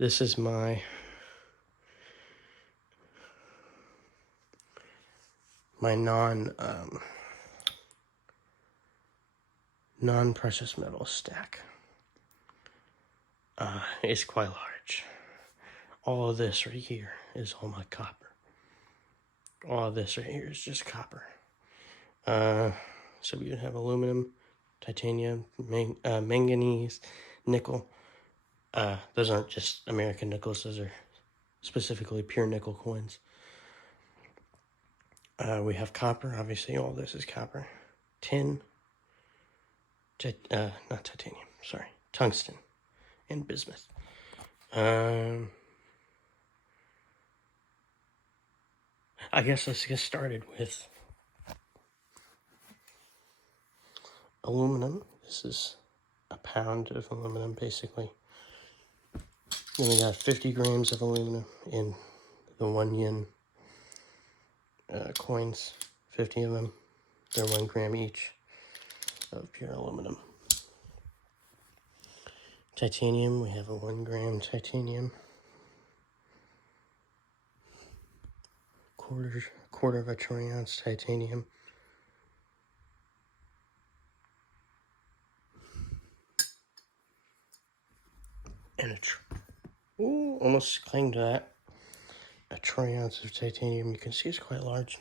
This is my non-precious metal stack. It's quite large. All of this right here is all my copper. All of this right here is just copper. So we would have aluminum, titanium, manganese, nickel. Those aren't just American nickels. Those are specifically pure nickel coins. We have copper. Obviously, all this is copper. Tin. Not titanium. Sorry. Tungsten and bismuth. I guess let's get started with aluminum. This is a pound of aluminum, basically. Then we got 50 grams of aluminum in the 1 yen coins. 50 of them. They're 1 gram each of pure aluminum. Titanium, we have a 1 gram titanium. Quarter of a troy ounce titanium. And almost claimed that. A troy ounce of titanium. You can see it's quite large.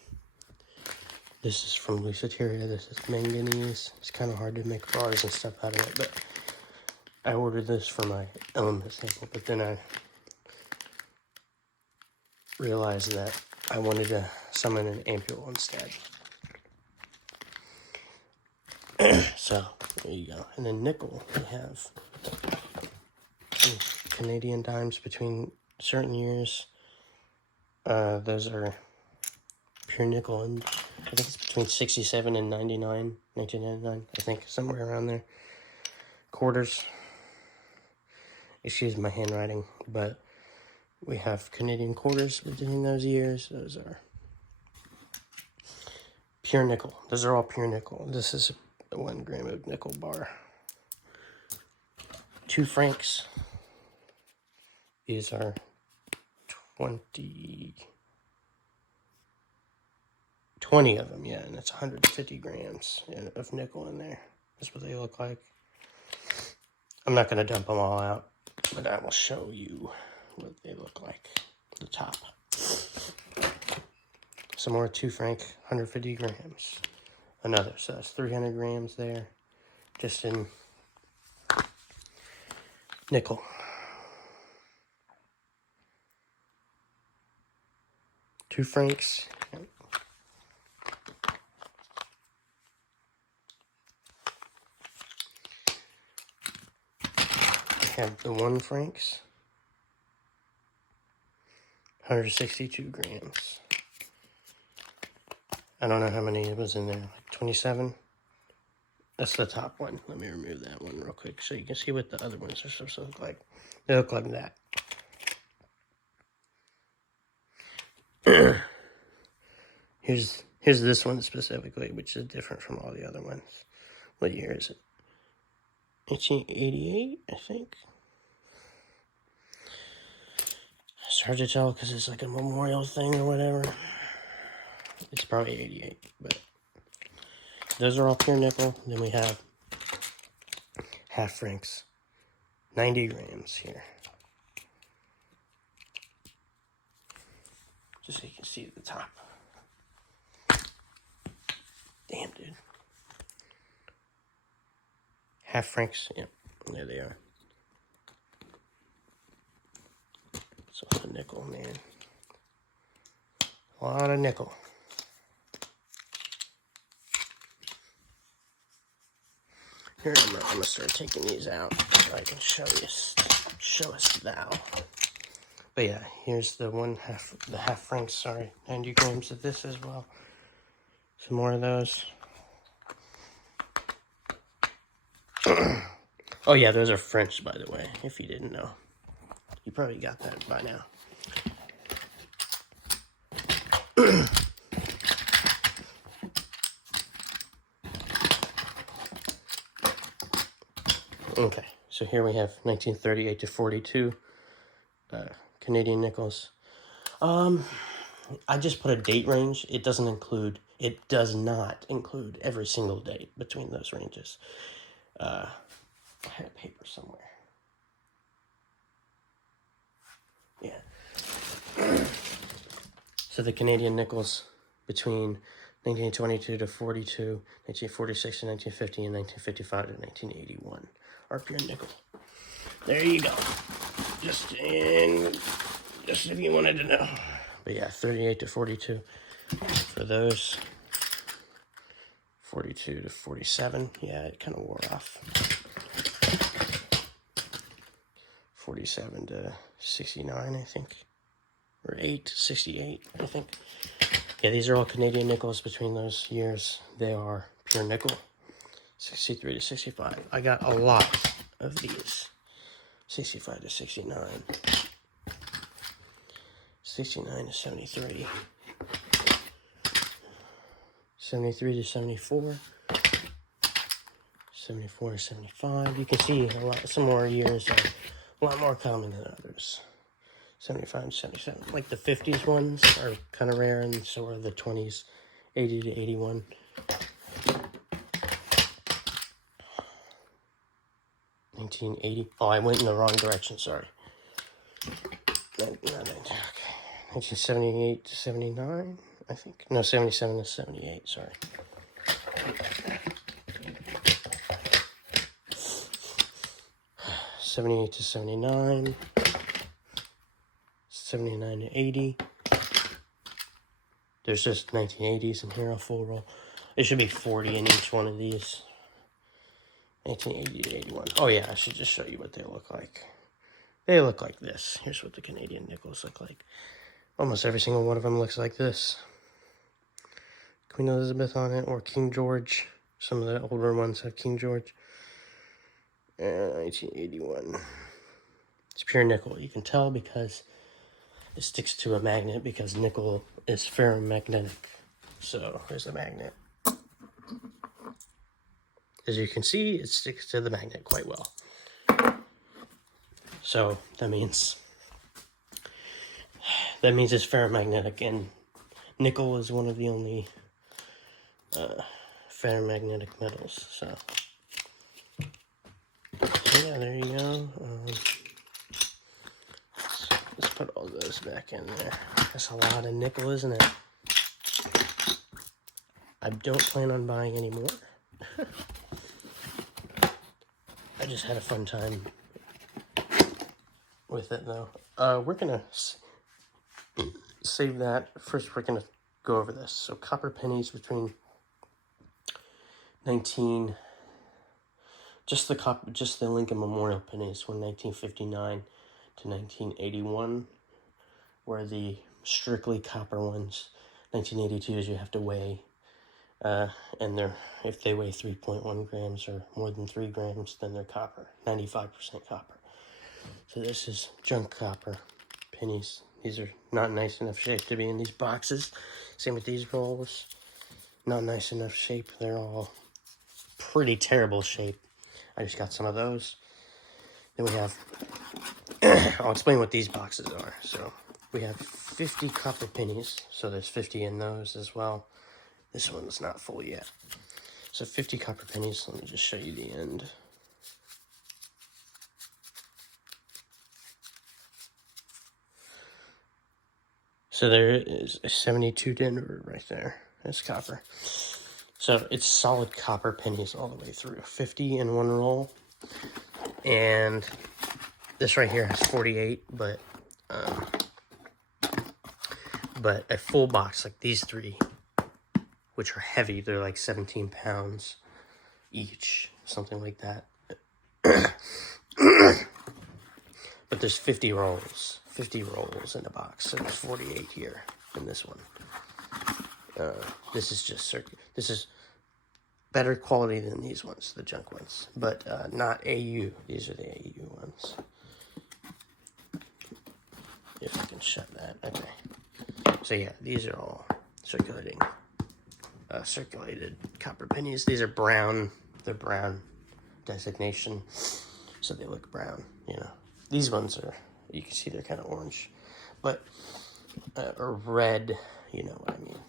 This is from Lusiteria. This is manganese. It's kind of hard to make bars and stuff out of it, but I ordered this for my element sample, but then I realized that I wanted to summon an ampule instead. So, there you go. And then nickel, we have Canadian dimes between certain years. Those are pure nickel, and I think it's between 67 and 1999, I think, somewhere around there. Quarters. Excuse my handwriting, but we have Canadian quarters between those years. Those are pure nickel. Those are all pure nickel. This is a 1 gram of nickel bar. 2 francs. These are 20 of them, yeah, and it's 150 grams of nickel in there. That's what they look like. I'm not going to dump them all out, but I will show you what they look like. The top. Some more 2 franc, 150 grams. Another, so that's 300 grams there, just in nickel. Two francs. I have the 1 francs. 162 grams. I don't know how many was in there, like 27? That's the top one. Let me remove that one real quick so you can see what the other ones are supposed to look like. They look like that. Here's this one specifically, which is different from all the other ones. What year is it? 1888, I think. It's hard to tell because it's like a memorial thing or whatever. It's probably 88, but those are all pure nickel. Then we have half francs, 90 grams here. Just so you can see the top. Damn, dude. Half francs, yep, there they are. It's a lot of nickel, man. A lot of nickel. Here, I'm gonna start taking these out so I can show us thou. But yeah, here's the half francs, sorry, 90 grams of this as well. Some more of those. Oh yeah, those are French, by the way, if you didn't know. You probably got that by now. Okay, so here we have 1938 to 42. Canadian nickels. I just put a date range. It does not include every single date between those ranges. I had a paper somewhere. Yeah. So the Canadian nickels between 1922 to 42, 1946 to 1950, and 1955 to 1981 are pure nickel. There you go. Just if you wanted to know. But yeah, 38 to 42 for those. 42 to 47. Yeah, it kind of wore off. 47 to 69, I think. Or 68, I think. Yeah, these are all Canadian nickels between those years. They are pure nickel. 63 to 65. I got a lot of these. 65 to 69. 69 to 73. 73 to 74. 74 to 75. You can see some more years are a lot more common than others. 75 and 77. Like the 50s ones are kind of rare, and so are the 20s, 80 to 81. $19.80. Oh, I went in the wrong direction, sorry. Okay. 1978 to 79, I think. No, 77 to 78, sorry. '78 to 79. 79 to 80. There's just 1980s in here, a full roll. There should be 40 in each one of these. 1980 to 81. Oh yeah, I should just show you what they look like. They look like this. Here's what the Canadian nickels look like. Almost every single one of them looks like this. Queen Elizabeth on it, or King George. Some of the older ones have King George. 1981. It's pure nickel. You can tell because it sticks to a magnet, because nickel is ferromagnetic. So here's the magnet. As you can see, it sticks to the magnet quite well. So that means it's ferromagnetic, and nickel is one of the only ferromagnetic metals. So yeah, there you go. Let's put all those back in there. That's a lot of nickel, isn't it? I don't plan on buying any more. I just had a fun time with it, though. We're gonna save that. First, we're gonna go over this. So, copper pennies between just the Lincoln Memorial pennies from 1959 to 1981 were the strictly copper ones. 1982s you have to weigh, and if they weigh 3.1 grams or more than 3 grams, then they're copper, 95% copper. So this is junk copper pennies. These are not nice enough shape to be in these boxes. Same with these rolls. Not nice enough shape. They're all pretty terrible shape. I just got some of those. Then we have, I'll explain what these boxes are. So we have 50 copper pennies. So there's 50 in those as well. This one's not full yet. So 50 copper pennies. Let me just show you the end. So there is a 72 Denver right there. That's copper. So it's solid copper pennies all the way through. 50 in one roll. And this right here has 48, but a full box like these three, which are heavy, they're like 17 pounds each, something like that. But there's 50 rolls in the box, so there's 48 here in this one. This is just this is better quality than these ones, the junk ones, but not AU. These are the AU ones. If I can shut that, okay. So yeah, these are all circulated copper pennies. These are brown. They're brown designation, so they look brown. You know, these ones are You can see they're kind of orange, but or red, you know what I mean.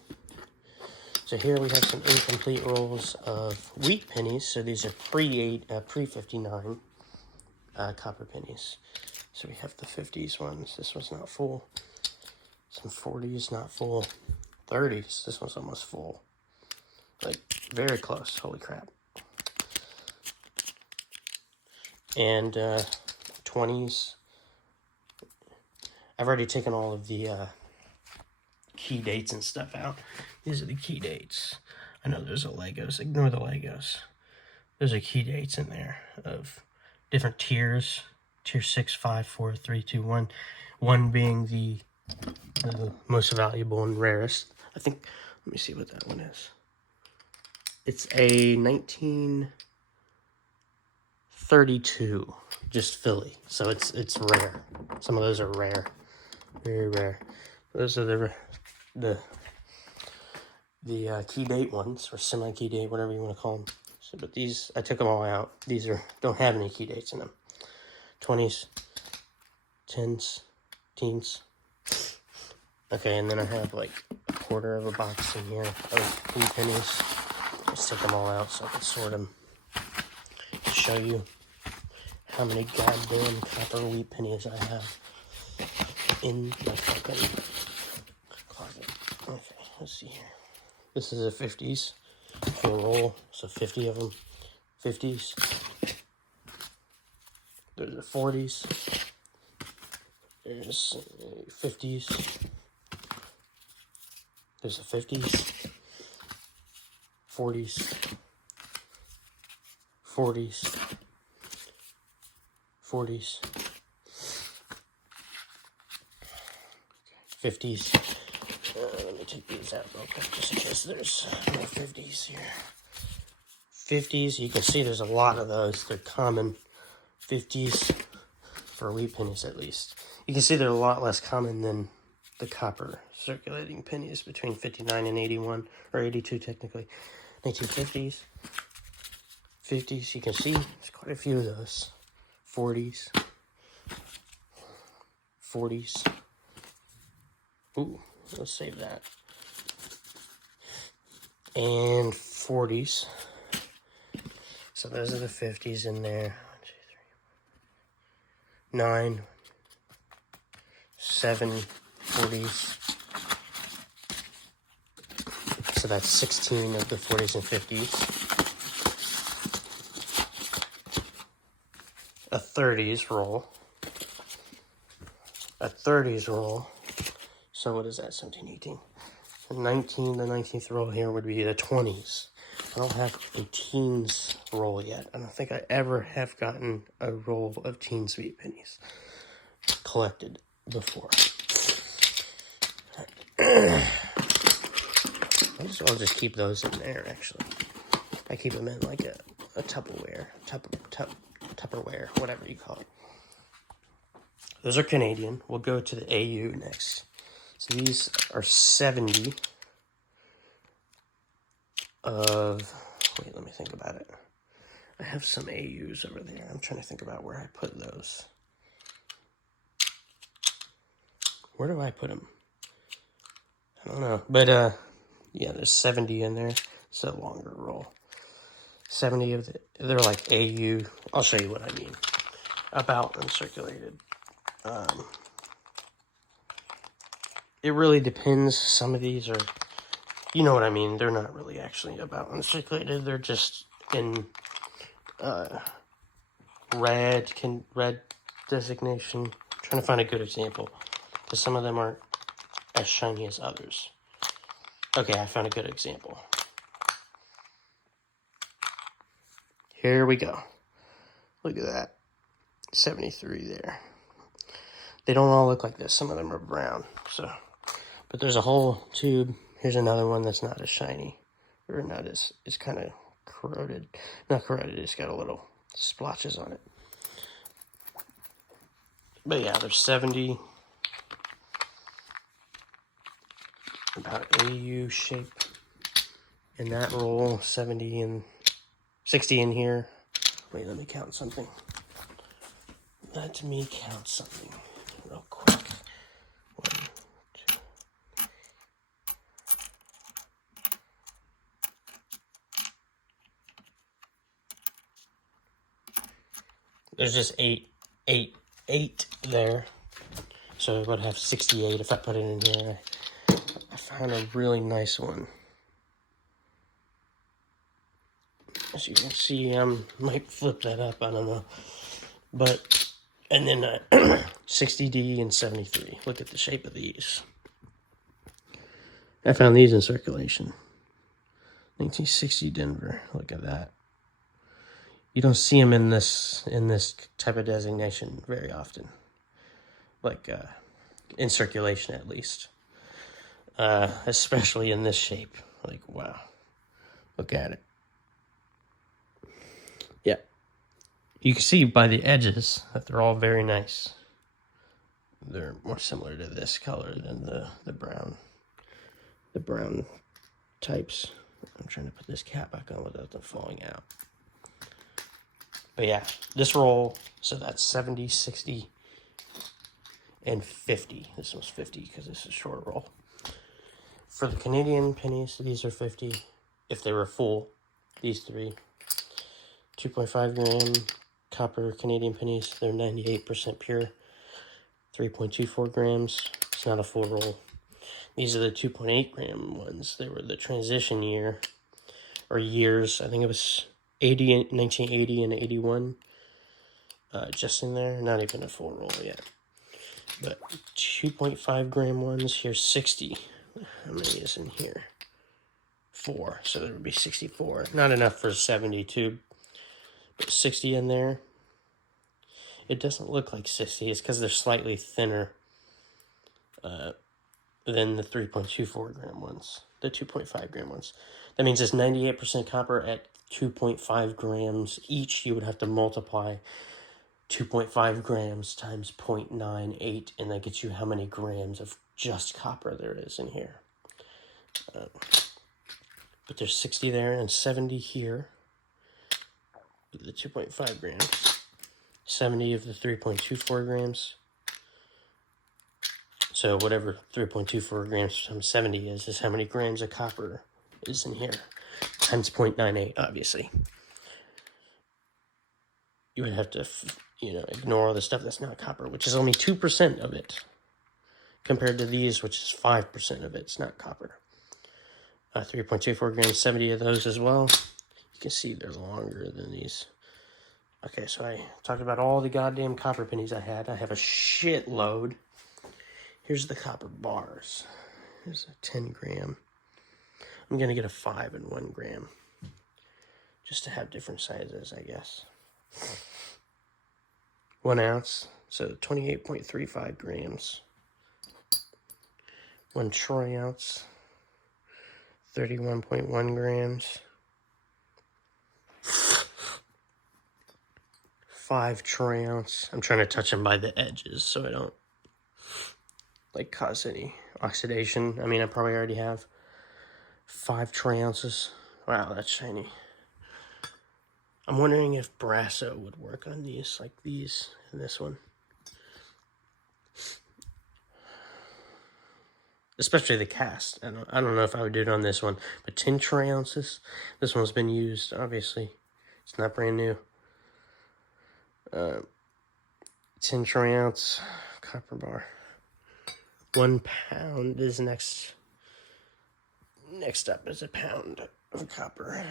So here we have some incomplete rolls of wheat pennies. So these are pre-59 copper pennies. So we have the 50s ones. This one's not full. Some 40s, not full. 30s. This one's almost full. Like, very close. Holy crap. And 20s. I've already taken all of the key dates and stuff out. These are the key dates. I know there's a Legos. Ignore the Legos. There's a key dates in there of different tiers. Tier 6, 5, 4, 3, 2, 1. 1 being the most valuable and rarest. I think, let me see what that one is. It's a 1932, just Philly. So it's rare. Some of those are rare. Very rare. Those are the key date ones, or semi-key date, whatever you want to call them. So, but these, I took them all out. These don't have any key dates in them. 20s, 10s, teens. Okay, and then I have like a quarter of a box in here of wheat pennies. Let's take them all out so I can sort them to show you how many goddamn copper wheat pennies I have in my fucking closet. Okay, let's see here. This is a 50s full roll, so 50 of them. 50s. There's a 40s. There's 50s. There's a 50s. 40s. 40s. 40s. 50s. Let me take these out real quick just in case there's more 50s here. 50s, you can see there's a lot of those. They're common. 50s, for wheat pennies at least. You can see they're a lot less common than the copper circulating pennies between 59 and 81, or 82 technically. 1950s, 50s, you can see there's quite a few of those. 40s, 40s. Ooh, let's save that. And 40s. So those are the 50s in there. 1, 2, 3, 9, 7, 40s. So that's 16 of the 40s and 50s. A 30s roll. A 30s roll. So what is that? 17, 18. The 19th roll here would be the 20s. I don't have a teens roll yet. I don't think I ever have gotten a roll of teens wheat pennies collected before. I'll just keep those in there, actually. I keep them in like a Tupperware, whatever you call it. Those are Canadian. We'll go to the AU next. So these are 70 of, wait, let me think about it. I have some AUs over there. I'm trying to think about where I put those. Where do I put them? I don't know. But, yeah, there's 70 in there. It's a longer roll. 70 of they're like AU. I'll show you what I mean about uncirculated. It really depends. Some of these are, you know what I mean. They're not really actually about uncirculated. They're just in red designation. I'm trying to find a good example, because some of them aren't as shiny as others. Okay, I found a good example. Here we go. Look at that. 73 there. They don't all look like this. Some of them are brown. So, but there's a whole tube. Here's another one that's not as shiny. Or not as, it's kind of corroded. Not corroded, it's got a little splotches on it. But yeah, there's 70. About AU shape in that roll. 70 and 60 in here. Wait, let me count something. Let me count something. real quick. 1, 2. There's just eight there. So I would have 68 if I put it in here. I found a really nice one. As you can see, might flip that up, I don't know. But, and then 60D and 73. Look at the shape of these. I found these in circulation. 1960 Denver. Look at that. You don't see them in this type of designation very often. Like in circulation, at least. Especially in this shape. Like, wow. Look at it. Yeah. You can see by the edges that they're all very nice. They're more similar to this color than the brown. The brown types. I'm trying to put this cap back on without them falling out. But yeah, this roll, so that's 70, 60, and 50. This was 50 because this is a short roll. For the Canadian pennies, these are 50. If they were full, these three. 2.5 gram copper Canadian pennies, they're 98% pure. 3.24 grams, it's not a full roll. These are the 2.8 gram ones. They were the transition year, or years. I think it was 1980 and 81. Just in there, not even a full roll yet. But 2.5 gram ones, here's 60. How many is in here? 4, so there would be 64. Not enough for 72, but 60 in there. It doesn't look like 60. It's because they're slightly thinner than the 3.24 gram ones, the 2.5 gram ones. That means it's 98% copper at 2.5 grams each. You would have to multiply 2.5 grams times 0.98, and that gets you how many grams of just copper there is in here. But there's 60 there and 70 here. The 2.5 grams. 70 of the 3.24 grams. So whatever 3.24 grams times 70 is how many grams of copper is in here. Times 0.98, obviously. You would have to, ignore all the stuff that's not copper, which is only 2% of it. Compared to these, which is 5% of it. It's not copper. 3.24 grams, 70 of those as well. You can see they're longer than these. Okay, so I talked about all the goddamn copper pennies I had. I have a shitload. Here's the copper bars. Here's a 10 gram. I'm going to get a 5 and 1 gram. Just to have different sizes, I guess. 1 ounce, so 28.35 grams. 1 troy ounce, 31.1 grams. 5 troy ounce. I'm trying to touch them by the edges so I don't cause any oxidation. I mean, I probably already have 5 troy ounces. Wow, that's shiny. I'm wondering if Brasso would work on these, like these and this one. Especially the cast. I don't know if I would do it on this one. But 10 troy ounces. This one's been used, obviously. It's not brand new. 10 troy ounce copper bar. 1 pound is next. Next up is a pound of copper.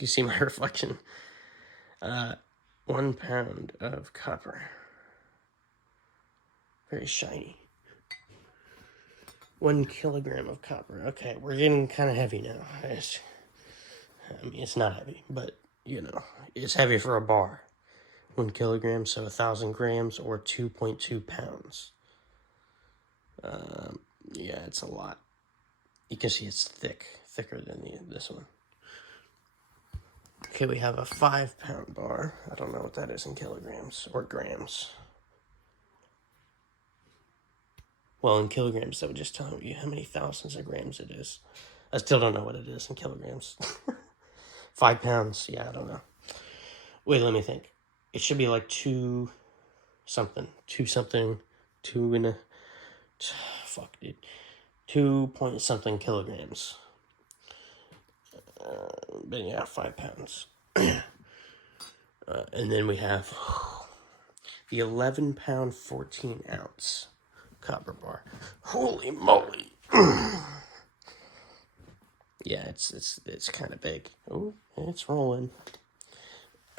You see my reflection. 1 pound of copper. Very shiny. 1 kilogram of copper. Okay, we're getting kind of heavy now. I mean, it's not heavy, but, it's heavy for a bar. 1 kilogram, so 1,000 grams, or 2.2 pounds. Yeah, it's a lot. You can see it's thicker than this one. Okay, we have a 5 pound bar. I don't know what that is in kilograms or grams. Well, in kilograms, that would just tell you how many thousands of grams it is. I still don't know what it is in kilograms. 5 pounds, yeah, I don't know. Wait, let me think. it should be like 2 something, 2 point something kilograms. But yeah, 5 pounds. And then we have the 11-pound, 14-ounce copper bar. Holy moly! Yeah, it's kind of big. Oh, it's rolling.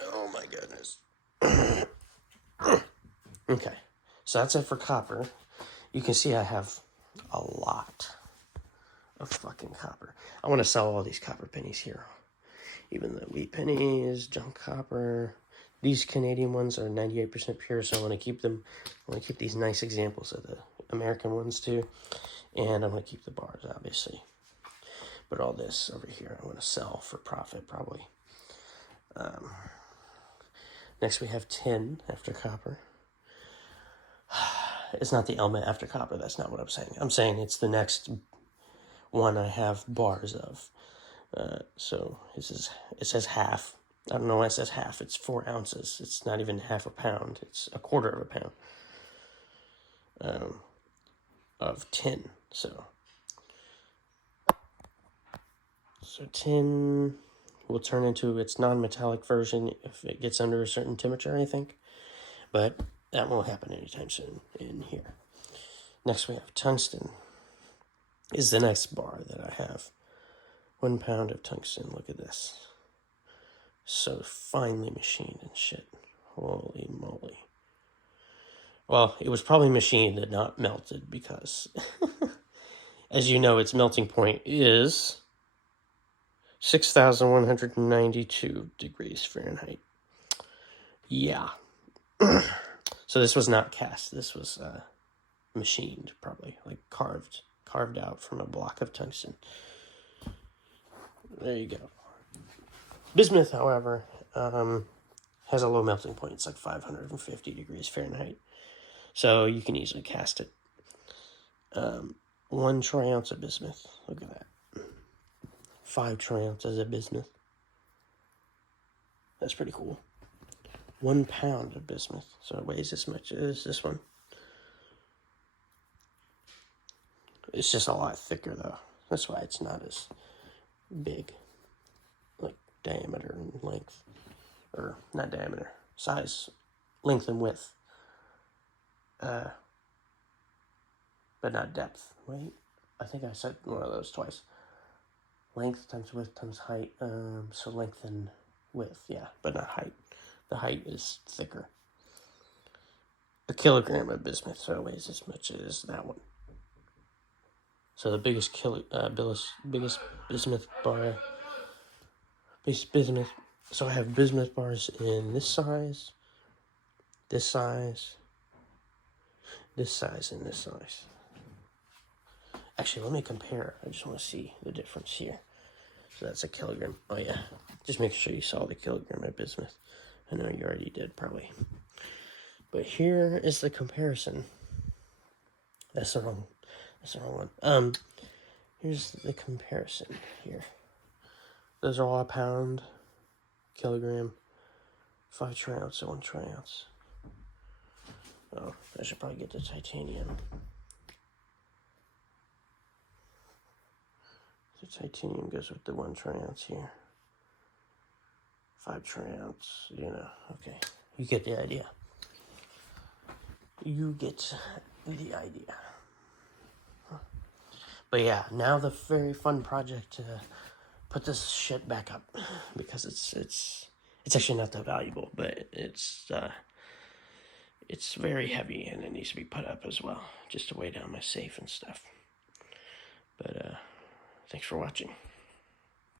Oh my goodness. Okay, so that's it for copper. You can see I have a lot of fucking copper. I want to sell all these copper pennies here. Even the wheat pennies, junk copper. These Canadian ones are 98% pure, so I want to keep them. I want to keep these nice examples of the American ones too. And I want to keep the bars, obviously. But all this over here, I want to sell for profit, probably. Next, we have tin after copper. It's not the element after copper. That's not what I'm saying. I'm saying it's the next one I have bars of. So it says half. I don't know why it says half. It's 4 ounces. It's not even half a pound. It's a quarter of a pound of tin. So tin will turn into its non-metallic version if it gets under a certain temperature, I think. But that won't happen anytime soon in here. Next we have tungsten. Is the next bar that I have. 1 pound of tungsten. Look at this. So finely machined and shit. Holy moly. Well, it was probably machined and not melted because, as you know, its melting point is 6,192 degrees Fahrenheit. Yeah. So this was not cast. This was machined, probably, like carved out from a block of tungsten. There you go. Bismuth, however, has a low melting point. It's like 550 degrees Fahrenheit. So you can easily cast it. 1 troy ounce of bismuth. Look at that. 5 troy ounces of bismuth. That's pretty cool. 1 pound of bismuth. So it weighs as much as this one. It's just a lot thicker, though. That's why it's not as big. Like diameter and length. Or not diameter. Size. Length and width. But not depth. Wait. I think I said one of those twice. Length times width times height. So length and width. Yeah, but not height. The height is thicker. A kilogram of bismuth, so it weighs as much as that one. So the biggest bismuth bar. Bismuth. So I have bismuth bars in this size, this size, this size, and this size. Actually, let me compare. I just want to see the difference here. So that's a kilogram. Oh yeah, just make sure you saw the kilogram of bismuth. I know you already did, probably. But here is the comparison. That's the wrong one. Here's the comparison here. Those are all a pound, kilogram, 5 troy ounce, 1 troy ounce. Oh, I should probably get the titanium. The titanium goes with the 1 troy ounce here. 5 troy ounce, okay. You get the idea. But yeah, now the very fun project to put this shit back up, because it's actually not that valuable, but it's very heavy and it needs to be put up as well, just to weigh down my safe and stuff. But thanks for watching.